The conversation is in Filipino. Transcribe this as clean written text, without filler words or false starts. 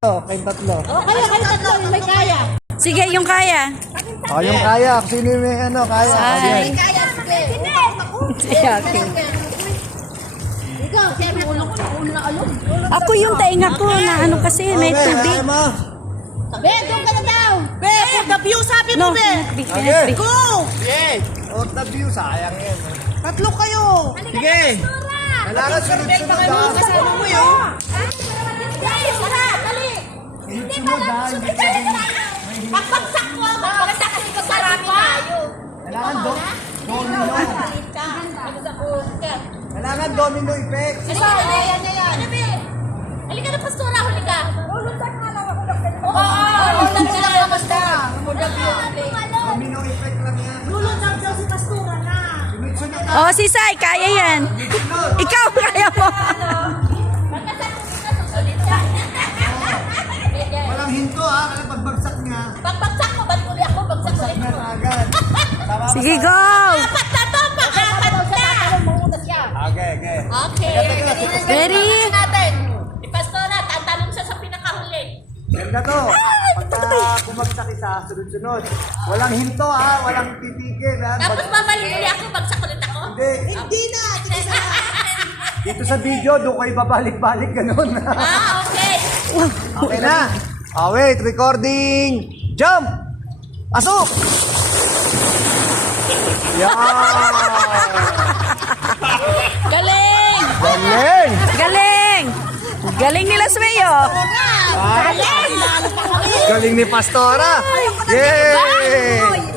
Kayong tatlo. Kayo tatlo, yung may kaya. Sige, yung kaya. Yung kaya. Sino yung may kaya? Ay. Kaya, sige. Okay. Ikaw, siya may ulo ko, ulo na alog. Ako yung tainga ko na ano kasi may tubig. Be, doon ka na daw. Be, the view sabi mo, No, be. Okay. Go! Or the view, sayang yan. Tatlo kayo. Sige. Kailangan sunod-sunod Kasama mo yun. Pagpagsak mo, magpagsak kasi kasarami tayo. Kailangan domino. Kailangan domino effect. Yan. Halika na, pastora, huli ka. Lulutan nga lang ako ng ganito. Oo, lulutan sila ka, pastora. Domino effect lang yan. Lulutan daw si pastora na. Sunod-sunod. Oh, si Sai, kaya yan. Ikaw, kaya mo. Walang hinto kasi pagbagsak niya, Pagpagsak mo, balik uli ako, bagsak ulit na mo. agad. Tama ba? Sige, go. Apat na to, pang-apat na. Okay. Okay. Ready? Natin. Si pastora, tatanong siya sa pinakahuli. Ganda to. Pagka bumagsak isa, sunod-sunod. Walang hinto walang titigil Tapos babalik uli ako, bagsak ulit ako. Hindi na. Dito sa video, doon kayo babalik-balik ganun. Okay. Okay na. Wait, recording. Jump! Pasok! Yan! Galing! Galing! Galing! Galing nila Swayo. Galing ni Pastora! Yay!